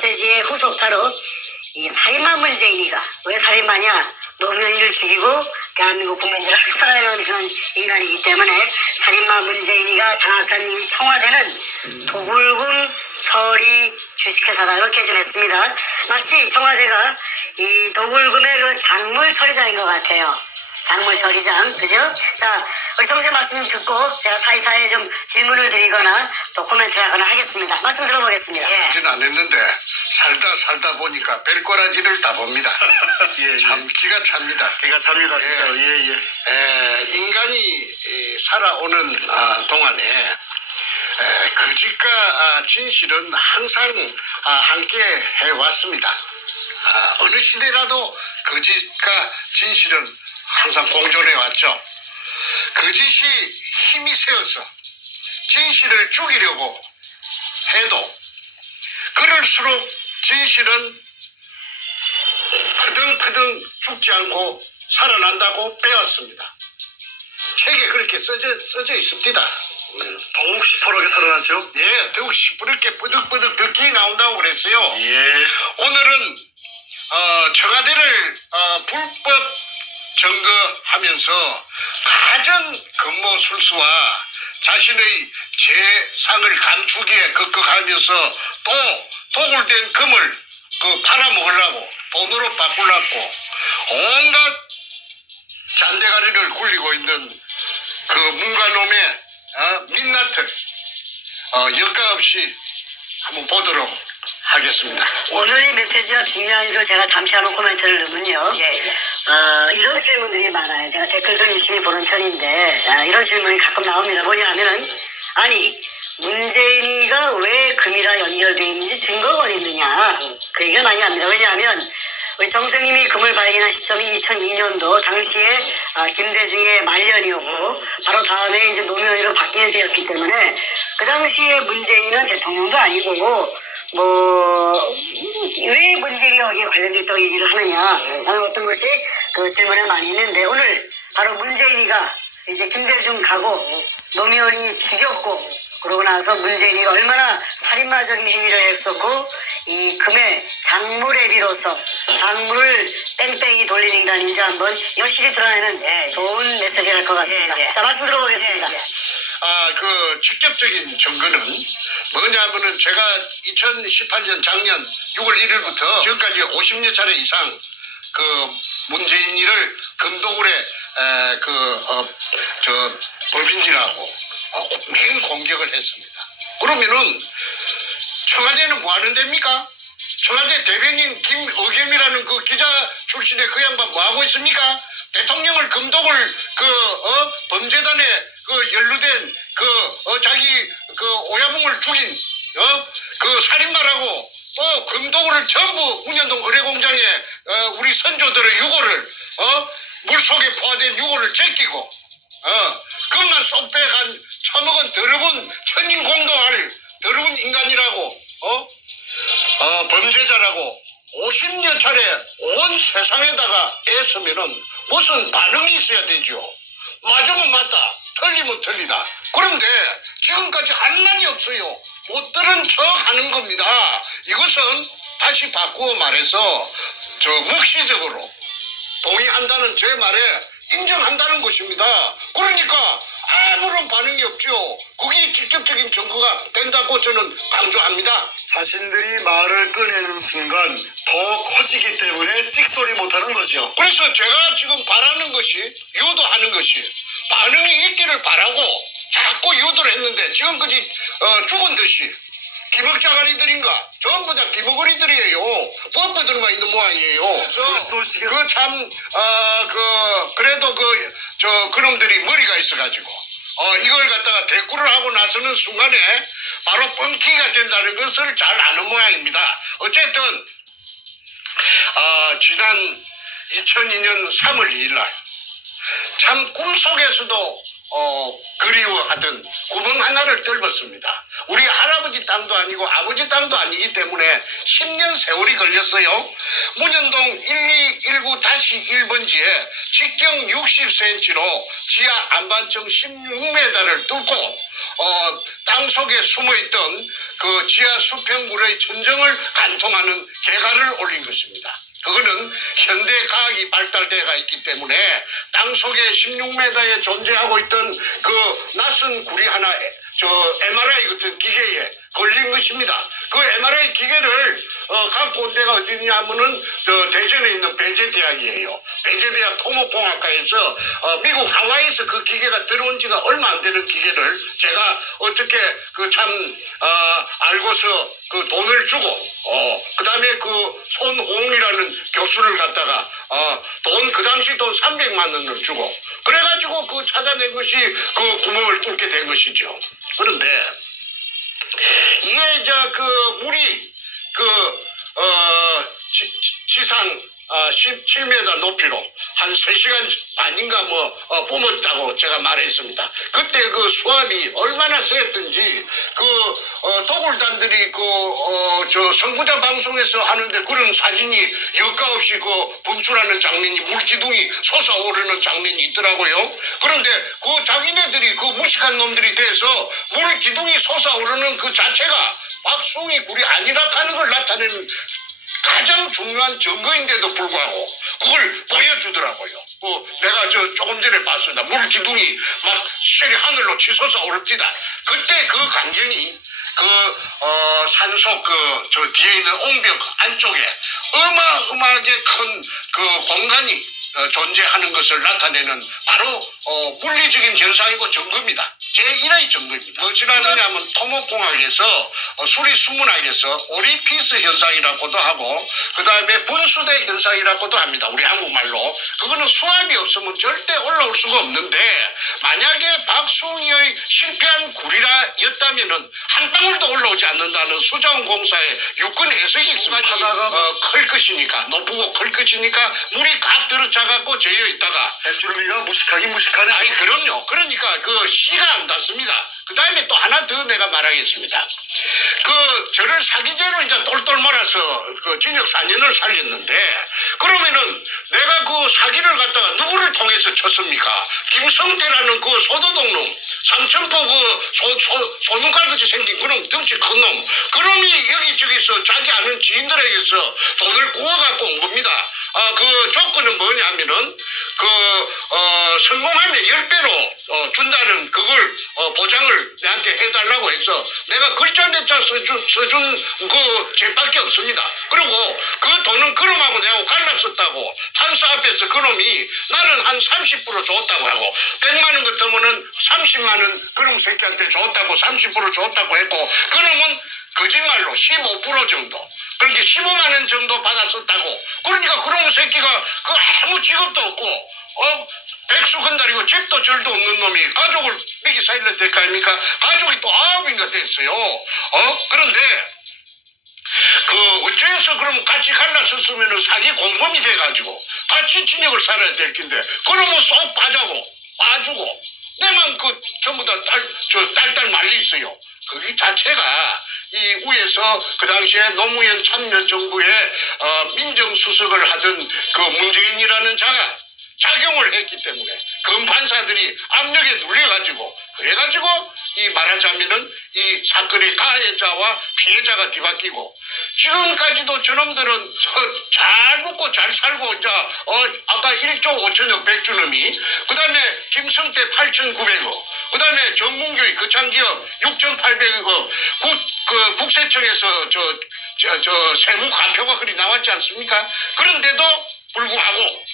메시지의 후속타로 이 살인마 문재인이가 왜 살인마냐? 노무현이를 죽이고 대한민국 국민들을 학살하려는 그런 인간이기 때문에 살인마 문재인이가 장악한 이 청와대는 도굴금 처리 주식회사다 이렇게 전했습니다. 마치 청와대가 이 도굴금의 그 작물 처리장인 것 같아요. 작물 처리장, 그죠? 자, 우리 정세 말씀 듣고 제가 사이사이에 좀 질문을 드리거나 또 코멘트를 하거나 하겠습니다. 말씀 들어보겠습니다. 예. 하진 않았는데 살다 보니까 별꼬라지를 다 봅니다. 예, 참 기가 찹니다. 기가 찹니다, 진짜로. 인간이 살아오는 동안에 거짓과 진실은 항상 함께 해왔습니다. 어느 시대라도 거짓과 진실은 항상 공존해 왔죠. 거짓이 힘이 세어서 진실을 죽이려고 해도 그럴수록 진실은 퍼덩퍼덩 죽지 않고 살아난다고 배웠습니다. 책에 그렇게 써져 있습니다. 더욱 시퍼렇게 살아났죠? 예, 더욱 시퍼렇게 뿌득뿌득 덕기 나온다고 그랬어요. 예. 오늘은 청와대를 불법 점거하면서 가전 근무술수와 자신의 재상을 감추기에 급급하면서 또 도굴된 금을 팔아먹으려고 돈으로 바꾸려고 온갖 잔대가리를 굴리고 있는 그 문가놈의 민낯을 여과 없이 한번 보도록 하겠습니다. 오늘의 메시지가 중요한 일을 제가 잠시 한번 코멘트를 넣으면요. 이런 질문들이 많아요. 제가 댓글들 열심히 보는 편인데 이런 질문이 가끔 나옵니다. 뭐냐 하면은 아니 문재인이가 왜 금이라 연결되어 있는지 증거가 어디 있느냐 그 얘기를 많이 합니다. 왜냐하면 우리 정생님이 금을 발견한 시점이 2002년도 당시에 김대중의 말년이었고 바로 다음에 이제 노무현으로 바뀌는 때였기 때문에 그 당시에 문재인은 대통령도 아니고 왜 문재인이 여기에 관련돼 있다고 얘기를 하느냐 라는 어떤 것이 그 질문에 많이 있는데 오늘 바로 문재인이가 이제 김대중 가고 노무현이 죽였고 그러고 나서 문재인이가 얼마나 살인마적인 행위를 했었고 이 금의 작물에 비로소 작물을 뺑뺑이 돌린 인간인지 한번 여실히 드러내는 좋은 메시지가 될 것 같습니다. 자, 말씀 들어보겠습니다. 그 직접적인 증거는 뭐냐면은 제가 2018년 작년 6월 1일부터 지금까지 50여 차례 이상 그 문재인이를 금도굴에 법인지라고 맹 공격을 했습니다. 그러면은 청와대는 뭐 하는 데입니까? 청와대 대변인 김의겸이라는 그 기자 출신의 그 양반 뭐 하고 있습니까? 대통령을 금독을 범죄단에 연루된 자기 오야붕을 죽인 그 살인마라고 또 금독을 전부 문현동 의뢰공장에 우리 선조들의 유골을 물속에 포화된 유골을 제끼고 금만 쏙 빼간 처먹은 더러운 천인공도할 더러운 인간이라고 범죄자라고 50여 차례 온 세상에다가 애쓰면은 무슨 반응이 있어야 되죠. 맞으면 맞다, 틀리면 틀리다. 그런데 지금까지 한마디 없어요. 못 들은 척 하는 겁니다. 이것은 다시 바꾸어 말해서 묵시적으로 동의한다는 제 말에 인정한다는 것입니다. 그러니까 아무런 반응이 없죠. 그게 직접적인 증거가 된다고 저는 강조합니다. 자신들이 말을 꺼내는 순간 더 커지기 때문에 찍소리 못하는 거죠. 그래서 제가 지금 바라는 것이 유도하는 것이 반응이 있기를 바라고 자꾸 유도를 했는데 지금까지 죽은 듯이 기먹자가리들인가 전부 다 기먹거리들이에요. 뻣뻣들만 있는 모양이에요. 그래도 그놈들이 머리가 있어가지고 이걸 갖다가 대꾸를 하고 나서는 순간에 바로 뻥튀기가 된다는 것을 잘 아는 모양입니다. 어쨌든 지난 2002년 3월 2일 날 참 꿈속에서도 그리워하던 구멍 하나를 뚫었습니다. 우리 할아버지 땅도 아니고 아버지 땅도 아니기 때문에 10년 세월이 걸렸어요. 문현동 1219-1번지에 직경 60cm로 지하 안반층 16m를 뚫고 땅속에 숨어있던 그 지하 수평물의 천정을 관통하는 개가를 올린 것입니다. 그거는 현대 과학이 발달되어 있기 때문에 땅속에 16m에 존재하고 있던 그 낯선 구리 하나, MRI 같은 기계에 걸린 것입니다. 그 MRI 기계를 갖고 온 데가 어디냐면은 대전에 있는 배재대학이에요. 배재대학 토목공학과에서 미국 하와이에서 그 기계가 들어온 지가 얼마 안 되는 기계를 제가 어떻게 알고서 그 돈을 주고 그 다음에 그 손홍이라는 교수를 갖다가 그 당시 돈 300만 원을 주고 그래가지고 그 찾아낸 것이 그 구멍을 뚫게 된 것이죠. 그런데 이게 이제 그 물이 지상 17m 높이로 한 3시간 반인가 뿜었다고 제가 말했습니다. 그때 그 수압이 얼마나 셌던지 도굴단들이 선구자 방송에서 하는데 그런 사진이 여과 없이 분출하는 장면이 물기둥이 솟아오르는 장면이 있더라고요. 그런데 자기네들이 무식한 놈들이 돼서 물기둥이 솟아오르는 그 자체가 박숭이 굴이 아니라 하는 걸 나타내는 가장 중요한 증거인데도 불구하고 그걸 보여주더라고요. 내가 조금 전에 봤습니다. 물기둥이 막 셀이 하늘로 치솟아 오릅니다. 그때 그 광경이 산속 뒤에 있는 옹벽 안쪽에 어마어마하게 큰 공간이 존재하는 것을 나타내는 바로 물리적인 현상이고 증거입니다. 제1의 증거입니다. 무엇이라느냐 하면 토목공학에서 수리수문학에서 오리피스 현상이라고도 하고 그 다음에 분수대 현상이라고도 합니다. 우리 한국말로. 그거는 수압이 없으면 절대 올라올 수가 없는데 만약에 박숭이의 실패한 구리라였다면은 한 방울도 올라오지 않는다는 수자원공사의 육군 해석이 있습니다. 클 것이니까 높고 클 것이니까 물이 각 들어차갖고 재어 있다가 백주름이가 무식하긴 무식하네. 아니 그럼요. 그러니까 씨가 안 닿습니다. 그 다음에 또 하나 더 내가 말하겠습니다. 저를 사기죄로 이제 똘똘 몰아서 징역 4년을 살렸는데 그러면은 내가 사기를 갖다가 누구를 통해서 쳤습니까? 김성태라는 소도동놈, 삼천포 소눈깔같이 생긴 그놈, 덩치 큰 놈. 그놈이 여기저기서 자기 아는 지인들에게서 돈을 구워갖고 온 겁니다. 조건은 뭐냐면은 성공하면 10배로 준다는 그걸 보장을 내한테 해달라고 해서 내가 글자 몇 자 써준 죄밖에 없습니다. 그리고 그 돈은 그놈하고 내가 갈랐었다고 판사 앞에서 그놈이 나는 한 30% 줬다고 하고 100만 원 같으면은 30만 원 그놈 새끼한테 줬다고 30% 줬다고 했고 그놈은 거짓말로 15% 정도 그렇게 15만 원 정도 받았었다고. 그러니까 그놈 새끼가 아무 직업도 없고 백수 건달이고 집도 절도 없는 놈이 가족을 미기 살려야 될 거 아닙니까? 가족이 또 9인가 됐어요. 그런데 어째서 그럼 같이 갈라섰으면 사기 공범이 돼가지고 같이 친역을 살아야 될 텐데 그러면 쏙 봐주고 내만 전부 다 딸딸 말리있어요. 그게 자체가 이 위에서 그 당시에 노무현 참여정부의 민정수석을 하던 문재인이라는 자가 작용을 했기 때문에 검판사들이 압력에 눌려가지고 그래가지고 말하자면은 이 사건의 가해자와 피해자가 뒤바뀌고 지금까지도 저놈들은 잘 먹고 잘 살고 아까 1조 5천억 백주놈이 그 다음에 김성태 8,900억 그 다음에 전문교육 거창기업 6,800억 국세청에서 세무 과표가 그리 나왔지 않습니까? 그런데도 불구하고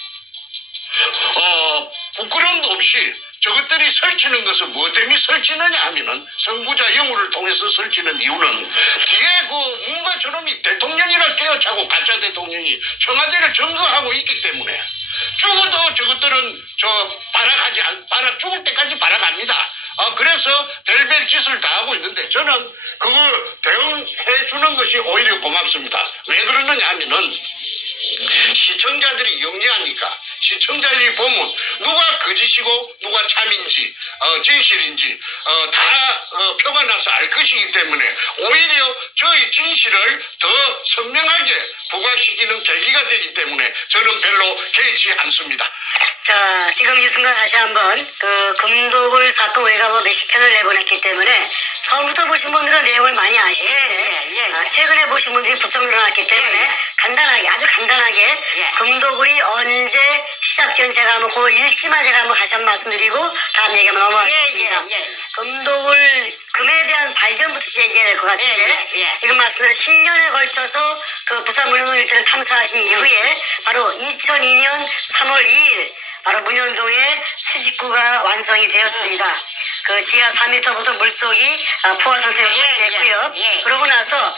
부끄러움도 없이 저것들이 설치는 것은 뭐 때문에 설치느냐 하면은 선구자 영우를 통해서 설치는 이유는 뒤에 뭔가 저놈이 대통령이라 깨어차고 가짜 대통령이 청와대를 점거하고 있기 때문에 죽어도 저것들은 죽을 때까지 발악합니다. 그래서 별별 짓을 다 하고 있는데 저는 그걸 대응해 주는 것이 오히려 고맙습니다. 왜 그러느냐 하면은 시청자들이 영리하니까 시청자들이 보면 누가 거짓이고 누가 참인지 진실인지 다 표가 나서 알 것이기 때문에 오히려 저의 진실을 더 선명하게 부각시키는 계기가 되기 때문에 저는 별로 개의치 않습니다. 자, 지금 이 순간 다시 한번 그 금도굴 사건 우리가 뭐 몇십 편을 내보냈기 때문에 처음부터 보신 분들은 내용을 많이 아시는데 최근에 보신 분들이 부쩍 늘어났기 때문에 간단하게 아주 간단하게 금도굴이 언제 시작된 제가 한번 그 일지만 제가 한번 다시 한번 말씀드리고 다음 얘기 한번 넘어가겠습니다. 금도굴 금에 대한 발견부터 얘기해야 될 것 같은데 지금 말씀드린 10년에 걸쳐서 그 부산 문현동 일대를 탐사하신 이후에 바로 2002년 3월 2일 바로 문현동에 수직구가 완성이 되었습니다. 그 지하 4m부터 물속이 포화 상태로 확인됐고요. 그러고 나서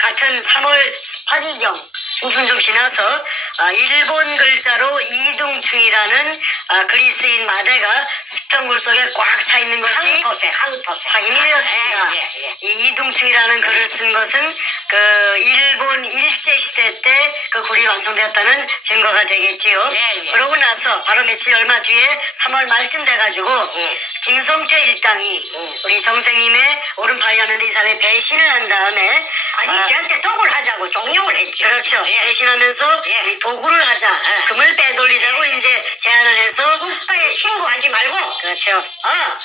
같은 3월 18일경 중순 좀 지나서 일본 글자로 이둥충이라는 글이 쓰인 마대가 수평물 속에 꽉 차 있는 것이 항토색. 확인이 되었습니다. 이 이둥충이라는 글을 쓴 것은 그 일본 일제시대 때 그 굴이 완성되었다는 증거가 되겠지요. 그러고 나서 바로 며칠 얼마 뒤에 3월 말쯤 돼가지고 김성태 일당이 우리 정생님의 오른팔이 하는데 이 사람이 배신을 한 다음에 아니 저한테 독을 하자고 종용을 했죠. 그렇죠. 배신하면서 우리 도구를 하자. 금을 빼돌리자고 이제 제안을 해서 국가에 신고하지 말고 그렇죠.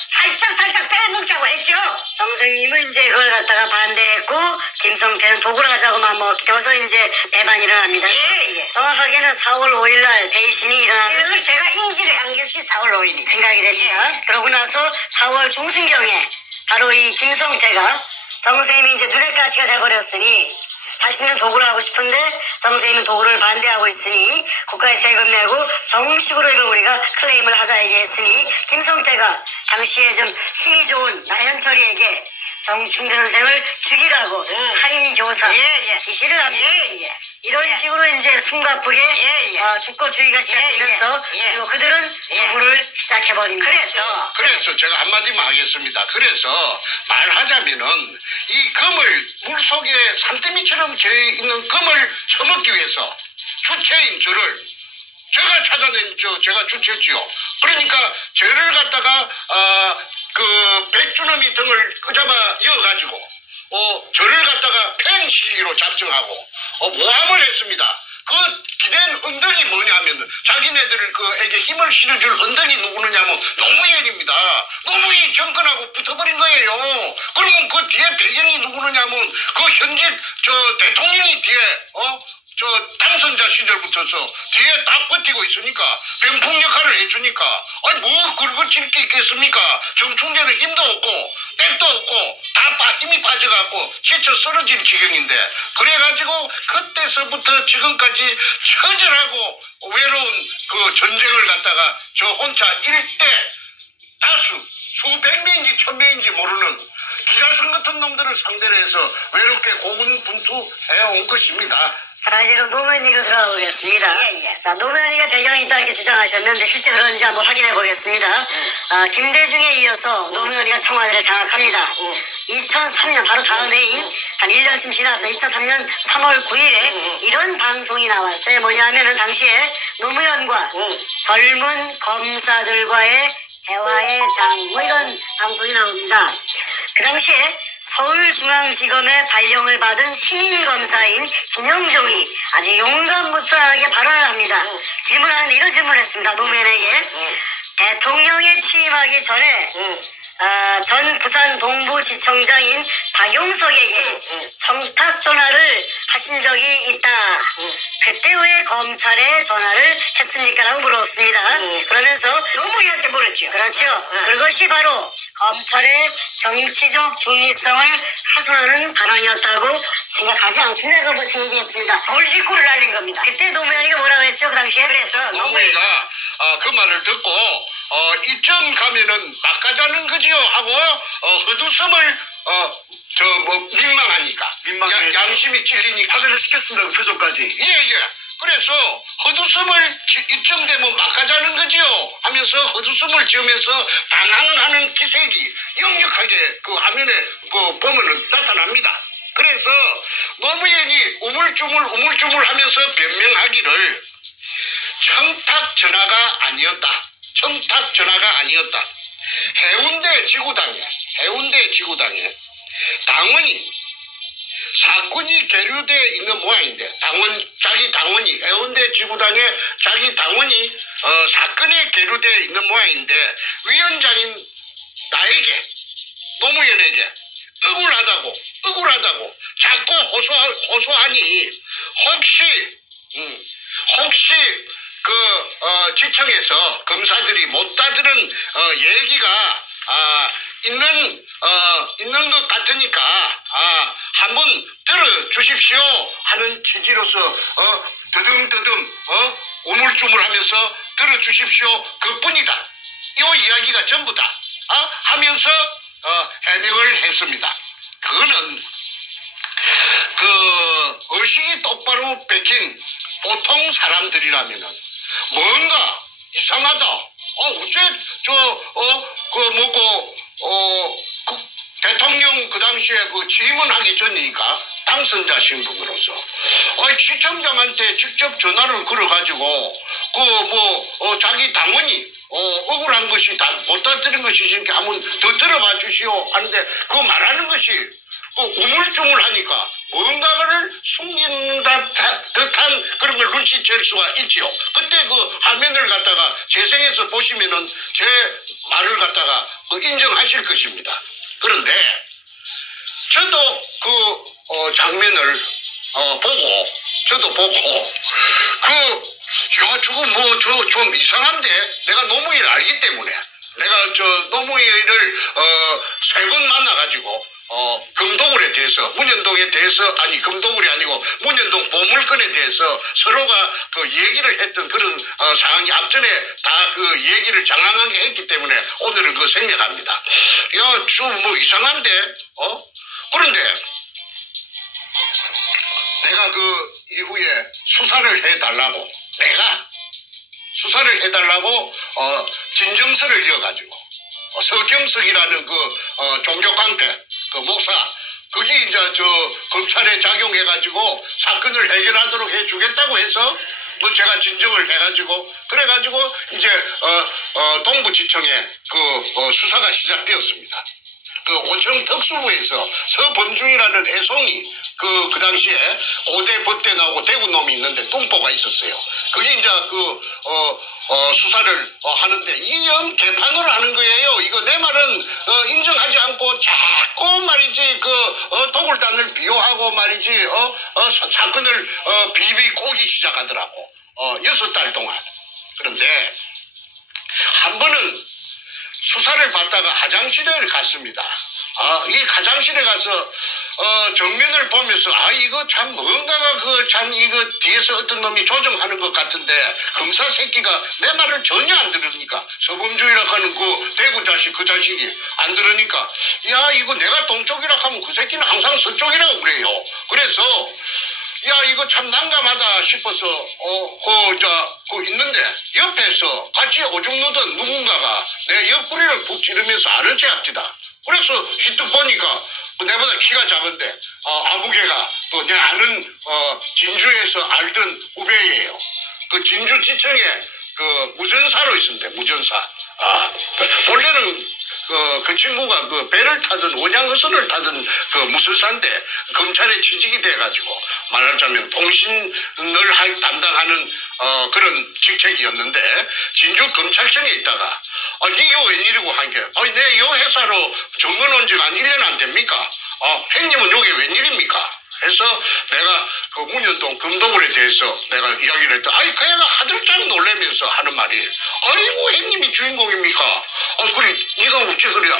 살짝 빼먹자고 했죠. 정생님은 이제 그걸 갖다가 반대했고 김성태는 도구를 하자고만 먹기 때문에 이제 배반이 일어납니다. 정확하게는 4월 5일 날 배신이 일어나는 그래서 제가 인지를 한 것이 4월 5일이 생각이 됩니다. 그러고 나서 4월 중순경에 바로 이 김성태가 정생님이 이제 눈의 가시가 돼버렸으니 자신은 도구를 하고 싶은데 정생님은 도구를 반대하고 있으니 국가에 세금 내고 정식으로 이걸 우리가 클레임을 하자 얘기했으니 김성태가 당시에 좀 힘이 좋은 나현철이에게 정충대 선생을 죽이라고 살인 교사 지시를 합니다. 이런 식으로 이제 숨가쁘게 주거주의가 시작되면서 그리고 그들은 도구를 시작해버립니다. 그래서 제가 한마디만 하겠습니다. 그래서 말하자면은 이 금을 물속에 산더미처럼 져 있는 금을 처먹기 위해서 주체인 저를 제가 찾아낸 제가 주체지요. 그러니까 저를 갖다가 그 백주놈이 등을 끄잡아 이어가지고 저를 갖다가 팽시기로 작정하고 모함을 했습니다. 그 기댄 언덕이 뭐냐면 자기네들 그에게 힘을 실어줄 언덕이 누구느냐면 노무현입니다. 노무현이 정권하고 붙어버린 거예요. 그러면 그 뒤에 배경이 누구느냐면 그 현직 대통령이 뒤에 당선자 시절부터서 뒤에 딱 버티고 있으니까 병풍 역할을 해주니까 아니 뭐 굵어질 게 있겠습니까? 정충대는 힘도 없고 백도 없고 다 힘이 빠져갖고 지쳐 쓰러질 지경인데 그래가지고 그때서부터 지금까지 처절하고 외로운 그 전쟁을 갖다가 저 혼자 일대 다수 수백 명인지 천 명인지 모르는 기자선 같은 놈들을 상대로 해서 외롭게 고군분투해온 것입니다. 자, 이제 그럼 노무현 얘기로 들어가 보겠습니다. 자, 노무현이가 배경이 있다 이렇게 주장하셨는데 실제 그런지 한번 확인해 보겠습니다. 김대중에 이어서 노무현이가 청와대를 장악합니다. 2003년 바로 다음 해인 한 1년쯤 지나서 2003년 3월 9일에 이런 방송이 나왔어요. 뭐냐면은 당시에 노무현과 젊은 검사들과의 대화의 장 뭐 이런 방송이 나옵니다. 그 당시에 서울중앙지검의 발령을 받은 신인검사인 김영종이 아주 용감무술하게 발언을 합니다. 질문하는데 이런 질문을 했습니다. 노무현에게 대통령에 취임하기 전에 전 부산 동부지청장인 박용석에게 청탁 전화를 하신 적이 있다. 그때 왜 검찰에 전화를 했습니까? 라고 물었습니다. 그러면서 노무현한테 물었죠. 그렇죠. 그것이 바로 검찰의 정치적 중립성을 훼손하는 발언이었다고 생각하지 않습니다. 그렇게 얘기했습니다. 돌직구를 날린 겁니다. 그때 노무현이가 뭐라 그랬죠? 그 당시에? 그래서 노무현이가 그 말을 듣고 이쯤 가면은 막 가자는 거지요 하고 헛웃음을 민망하니까 민망했죠. 양심이 찔리니까 확인을 시켰습니다. 그 표정까지. 그래서 헛웃음을 이쯤 되면 막 가자는 거지요 하면서 헛웃음을 지으면서 당황하는 기색이 역력하게 그 화면에 보면은 나타납니다. 그래서 노무현이 우물쭈물 하면서 변명하기를 청탁 전화가 아니었다. 해운대 지구당에 당원이 사건이 계류되어 있는 모양인데 자기 당원이 해운대 지구당에 자기 당원이 사건에 계류되어 있는 모양인데 위원장인 나에게 노무현에게 억울하다고 자꾸 호소하니 혹시 지청에서 검사들이 못 따들은 얘기가 있는 것 같으니까 한번 들어주십시오 하는 취지로서 더듬더듬 우물쭈물하면서 들어주십시오 그뿐이다. 이 이야기가 전부다 하면서 해명을 했습니다. 그거는 의식이 똑바로 베낀 보통 사람들이라면은 뭔가 이상하다. 어째 대통령 그 당시에 취임하기 전이니까 당선자 신분으로서 시청장한테 직접 전화를 걸어가지고 자기 당원이 억울한 것이 못 따뜨린 것이지 한번 더 들어봐 주시오 하는데 그 말하는 것이 우물쭈물하니까 뭔가를 숨긴 듯한 그런 걸 눈치챌 수가 있지요. 그때 그 화면을 갖다가 재생해서 보시면은 제 말을 갖다가 인정하실 것입니다. 그런데 저도 그 장면을 보고 저거 좀 이상한데 내가 노무현을 알기 때문에 내가 노무현을 3번 만나가지고 금도굴에 대해서 문현동에 대해서 금도굴이 아니고 문현동 보물건에 대해서 서로가 그 얘기를 했던 그런 상황이 앞전에 다 그 얘기를 장황하게 했기 때문에 오늘은 그 생략합니다. 좀 이상한데 그런데 내가 그 이후에 수사를 해달라고 진정서를 이어가지고 서경석이라는 종교깡패 목사 그게 이제 검찰에 작용해가지고 사건을 해결하도록 해주겠다고 해서 제가 진정을 해가지고 그래가지고 이제 동부지청에 수사가 시작되었습니다. 오청 특수부에서 서범중이라는 애송이 그 당시에 고대 법대 나오고 대구 놈이 있는데 뚱보가 있었어요. 그게 이제 수사를 하는데 이 개판으로 하는 거예요. 이거 내 말은 인정하지 않고 자꾸 말이지 도굴단을 비호하고 말이지 사건을 비비 꼬기 시작하더라고. 6달 동안. 그런데 한 번은 수사를 받다가 화장실에 갔습니다. 이 화장실에 가서 정면을 보면서 이거 참 뭔가가 이거 뒤에서 어떤 놈이 조정하는 것 같은데 검사 새끼가 내 말을 전혀 안 들으니까 서범주의라고 하는 그 대구 자식 그 자식이 안 들으니까 이거 내가 동쪽이라고 하면 그 새끼는 항상 서쪽이라고 그래요. 그래서 이거 참 난감하다 싶어서 있는데 옆에서 같이 오줌 누던 누군가가 내 옆구리를 푹 찌르면서 아는 체 합디다. 그래서 히뜩 보니까 내보다 키가 작은데 아무개가 내 아는 진주에서 알던 후배예요. 그 진주지청에 무전사로 있습니다. 무전사. 원래는 그 친구가 배를 타든 원양어선을 타든 무술사인데 검찰에 취직이 돼가지고 말하자면 통신을 담당하는 그런 직책이었는데 진주 검찰청에 있다가 이게 웬일이고 한 게 내 요 회사로 정근 온 지가 한 1년 안 됩니까? 형님은 요게 웬일입니까? 해서 내가 문현동 금도굴에 대해서 내가 이야기를 했다. 그 애가 하들짝 놀라면서 하는 말이 아이고 형님이 주인공입니까? 그래 네가 어째 그래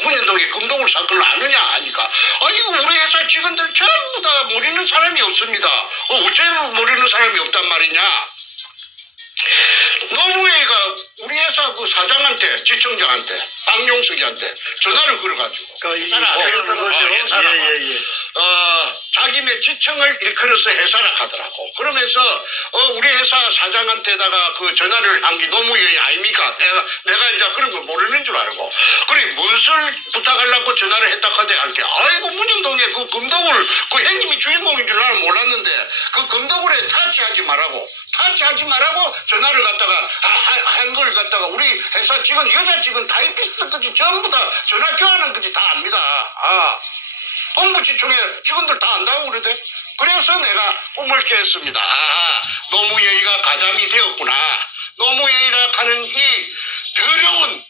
문현동의 금도굴 사건을 아느냐 하니까 이거 우리 회사 직원들 전부 다 모르는 사람이 없습니다. 어째 모르는 사람이 없단 말이냐? 노무현이가 우리 회사 사장한테 지청장한테 박용석이한테 전화를 걸어가지고 그러니까 이 회사는 것이요. 자기네 지청을 일컬어서 회사라 하더라고. 그러면서 우리 회사 사장한테다가 그 전화를 한 게 노무현이 아닙니까? 내가 이제 그런 걸 모르는 줄 알고. 그래 무엇을 부탁하려고 전화를 했다 하대 할게. 아이고 문영동에 그 금덕을 그 형님이 주인공인 줄 나는 몰랐는데 그 금덕을에 타치하지 말라고 전화를 갖다가 한 걸 갖다가 우리 회사 직원 여자 직원 타이피스트까지 전부 다 전화 교환한 거지 다 압니다. 본부지청에 직원들 다 안다고 그러대. 그래서 내가 꿈을 깼습니다. 노무현이가 가담이 되었구나. 노무현이라 하는 이 더러운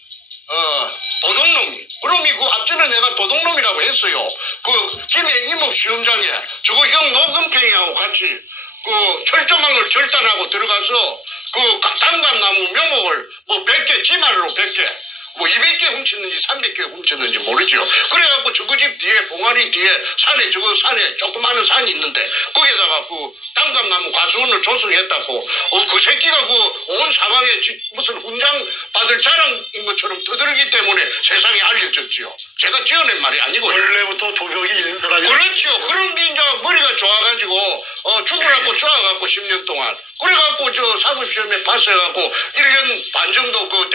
도둑놈이. 그럼이 그 앞전에 내가 도둑놈이라고 했어요. 그 김해 임업시험장에 저거 형 노금평이하고 같이 그 철조망을 절단하고 들어가서 그 단감나무 묘목을 뭐 100개 지말로 100개 뭐 200개 훔쳤는지 300개 훔쳤는지 모르죠. 그래갖고 저거 집 뒤에 봉아리 뒤에 산에 저거 산에 조그마한 산이 있는데 거기에다가 그 단감나무 가수원을 조성했다고 그 새끼가 그 온 사방에 무슨 훈장 받을 자랑인 것처럼 떠들기 때문에 세상에 알려졌지요. 제가 지어낸 말이 아니고 원래부터 도벽이 있는 사람이 그렇죠. 그런 게 이제 머리가 좋아가지고 죽으라고 쪼아갖고 10년 동안 그래갖고 저 사법시험에 파스해갖고 1년 반 정도 그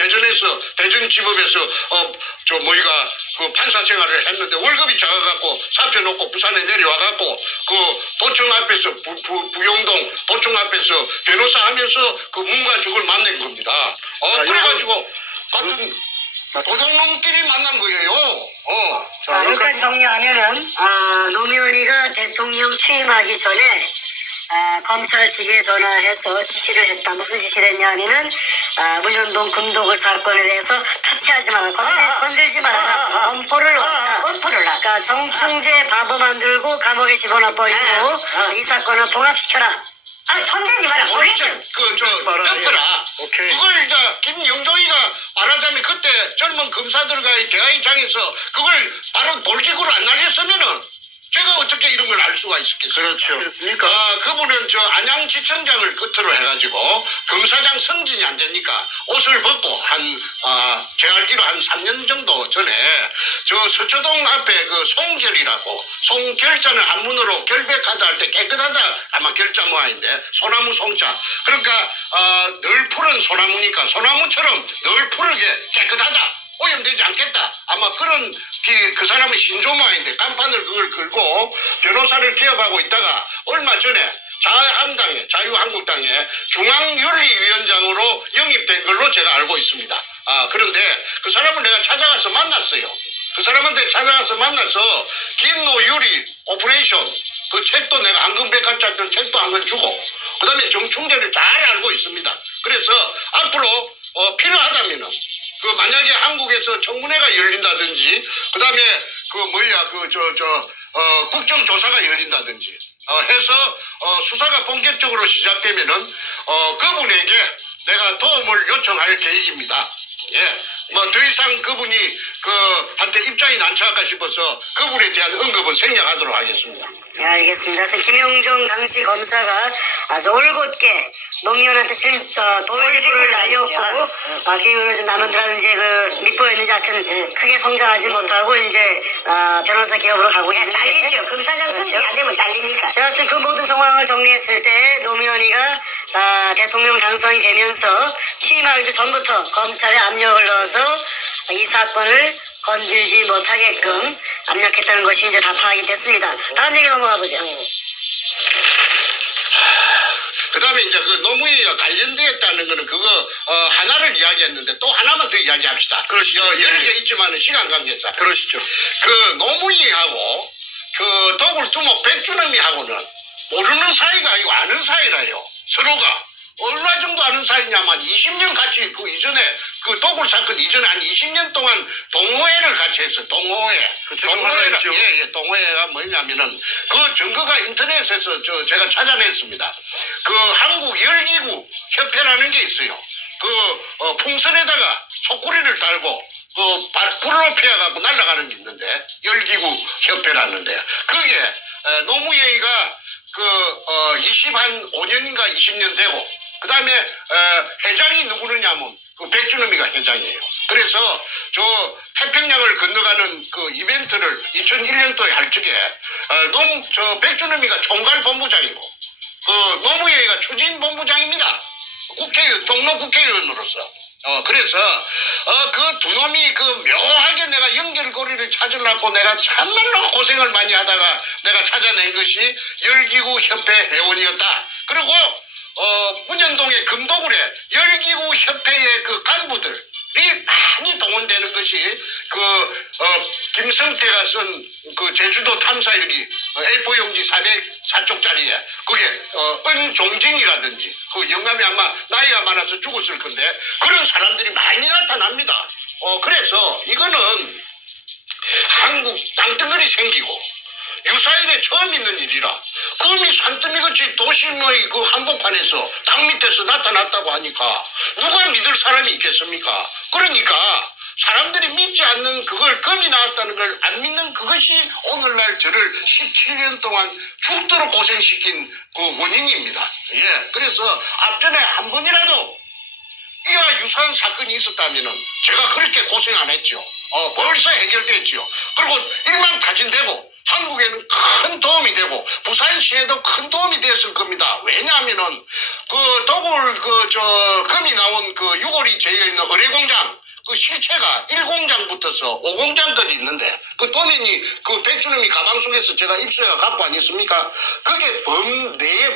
대전지법에서 그 판사 생활을 했는데 월급이 작아갖고 사표 놓고 부산에 내려와갖고 그 도청 앞에서 부영동 도청 앞에서 변호사 하면서 그 문과 죽을 만난 겁니다. 그래가지고 같은 도둑놈끼리 만난 거예요. 자, 여기까지 정리하면은 노무현이가 대통령 취임하기 전에 검찰 측에 전화해서 지시를 했다. 무슨 지시를 했냐면은 문현동 금독을 사건에 대해서 타치하지 마라. 건들지 마라. 엄포를 놨다. 그러니까 정충재 바보 만들고 감옥에 집어넣어버리고 이 사건을 봉합시켜라. 손대지 마라. 버리죠. 덮어라. 오케이. 그걸 이제 김영종이가 말하자면 그때 젊은 검사들과의 대화의장에서 그걸 바로 돌직구로 안 날렸으면은 제가 어떻게 이런 걸 알 수가 있었겠어요? 그렇죠. 그렇습니까? 그분은 저 안양지청장을 끝으로 해가지고 검사장 승진이 안 되니까 옷을 벗고 제 알기로 한 3년 정도 전에 저 서초동 앞에 그 송결이라고 송결자는 한문으로 결백하다 할 때 깨끗하다 아마 결자 모양인데 소나무 송자 그러니까 늘 푸른 소나무니까 소나무처럼 늘 푸르게 깨끗하다. 오염되지 않겠다. 아마 그런 그 사람의 신조모인데 간판을 그걸 걸고 변호사를 기업하고 있다가 얼마 전에 자유한국당에 중앙윤리위원장으로 영입된 걸로 제가 알고 있습니다. 그런데 그 사람을 내가 찾아가서 만났어요. 그 사람한테 찾아가서 만나서 긴노유리 오퍼레이션 그 책도 내가 황금백화점 책도 한 권 주고 그 다음에 정충재를 잘 알고 있습니다. 그래서 앞으로 필요하다면은 그 만약에 한국에서 청문회가 열린다든지 그다음에 국정조사가 열린다든지 해서 수사가 본격적으로 시작되면은 그분에게 내가 도움을 요청할 계획입니다. 더 이상 그분이 한테 입장이 난처할까 싶어서 그분에 대한 언급은 생략하도록 하겠습니다. 네, 알겠습니다. 하여튼 김영종 당시 검사가 아주 올곧게 노무현한테 돌직구를 날렸고 그 이후로 남원들하고 이제 밑보였는지 하여튼 크게 성장하지 못하고 이제 변호사 기업으로 가고 있는데 잘리죠. 검사장 승진이 안 되면 잘리니까. 자, 하여튼 그 모든 상황을 정리했을 때 노무현이가 대통령 당선이 되면서 취임하기도 전부터 검찰에 압력을 넣어서 이 사건을 건들지 못하게끔 압력했다는 것이 이제 다 파악이 됐습니다. 다음 얘기 넘어가 보죠. 그 다음에 이제 그 노무현이가 관련되었다는 거는 그거 하나를 이야기했는데 또 하나만 더 이야기합시다. 그러시죠. 여러 개 있지만은 시간 관계상. 그러시죠. 그 노무현이하고 그 도굴두목 백주놈이하고는 모르는 사이가 아니고 아는 사이라요. 서로가. 얼마 정도 아는 사이냐면 20년 같이 그 이전에 그 도굴 사건 이전에 한 20년 동안 동호회를 같이 했어요. 동호회. 동호회가 동호회가 뭐냐면은 그 증거가 인터넷에서 제가 찾아냈습니다. 그 한국 열기구 협회라는 게 있어요. 그 풍선에다가 속구리를 달고 불로 피해가고 날아가는 게 있는데 열기구 협회라는데 그게 노무현이가 25년인가 20년 되고 그 다음에 회장이 누구느냐면 그 백준범이가 회장이에요. 그래서 저 태평양을 건너가는 그 이벤트를 2001년도에 할 적에 저 백준범이가 총괄본부장이고 그 노무현이가 추진본부장입니다. 종로 국회의원으로서. 그래서 그 두 놈이 그 묘하게 내가 연결고리를 찾으려고 내가 참말로 고생을 많이 하다가 내가 찾아낸 것이 열기구협회 회원이었다. 그리고 문현동의 금도굴에 열기구협회의 그 간부들이 많이 동원되는 것이 김성태가 쓴 그 제주도 탐사일기 A4 용지 404쪽짜리에 그게 은종진이라든지 그 영감이 아마 나이가 많아서 죽었을 건데 그런 사람들이 많이 나타납니다. 그래서 이거는 한국 땅덩어리 생기고 유사일에 처음 있는 일이라 금이 산더미같이 도심의 그 한복판에서 땅 밑에서 나타났다고 하니까 누가 믿을 사람이 있겠습니까? 그러니까 사람들이 믿지 않는 그걸 금이 나왔다는 걸 안 믿는 그것이 오늘날 저를 17년 동안 죽도록 고생시킨 그 원인입니다. 예, 그래서 앞전에 한 번이라도 이와 유사한 사건이 있었다면은 제가 그렇게 고생 안 했죠. 벌써 해결됐죠. 그리고 일만 가진되고 한국에는 큰 도움이 되고 부산시에도 큰 도움이 됐을 겁니다. 왜냐하면은 그 도굴 금이 나온 그 유골이 재여 있는 의뢰공장 그 실체가 1공장부터서 5공장까지 있는데 그 도면이 그 백준범이 가방 속에서 제가 입수해가 갖고 왔습니까? 그게 범내에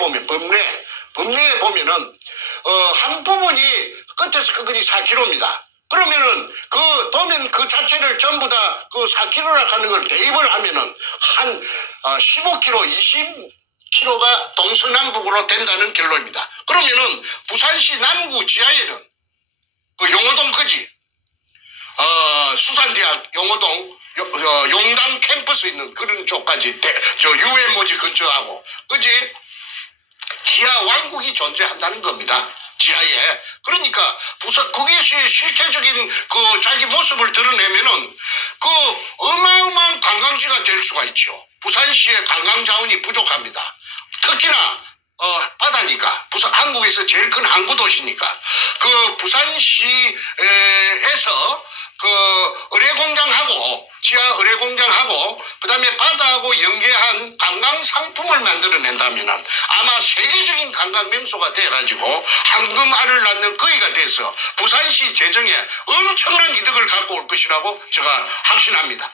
보면은 한 부분이 끝에서 끝까지 4km입니다. 그러면은 그 도면 그 자체를 전부 다 그 4km라 하는 걸 대입을 하면은 한 15km, 20km가 동서남북으로 된다는 결론입니다. 그러면은 부산시 남구 지하에는 그 용호동까지 수산대학 용호동 용당 캠퍼스 있는 그런 쪽까지 저 UMO지 근처하고 그지 지하 왕국이 존재한다는 겁니다. 지하에. 그러니까 그것이 실체적인 그 자기 모습을 드러내면은 그 어마어마한 관광지가 될 수가 있죠. 부산시의 관광 자원이 부족합니다. 특히나 바다니까 한국에서 제일 큰 항구 도시니까 그 부산시에서 그 의뢰공장하고 지하 의뢰공장하고 그다음에 바다하고 연계한 관광 상품을 만들어낸다면 아마 세계적인 관광 명소가 돼가지고 황금알을 낳는 거위가 돼서 부산시 재정에 엄청난 이득을 갖고 올 것이라고 제가 확신합니다.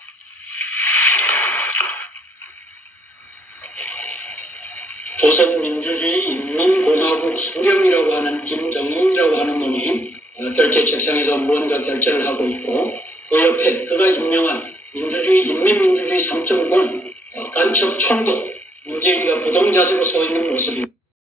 조선민주주의 인민공화국 수령이라고 하는 김정은이라고 하는 놈이 결제 책상에서 무언가 결제를 하고 있고 그 옆에 그가 임명한 인민민주주의 3.0 간첩 총독 문재인과 부동자세로 서 있는 모습입니다.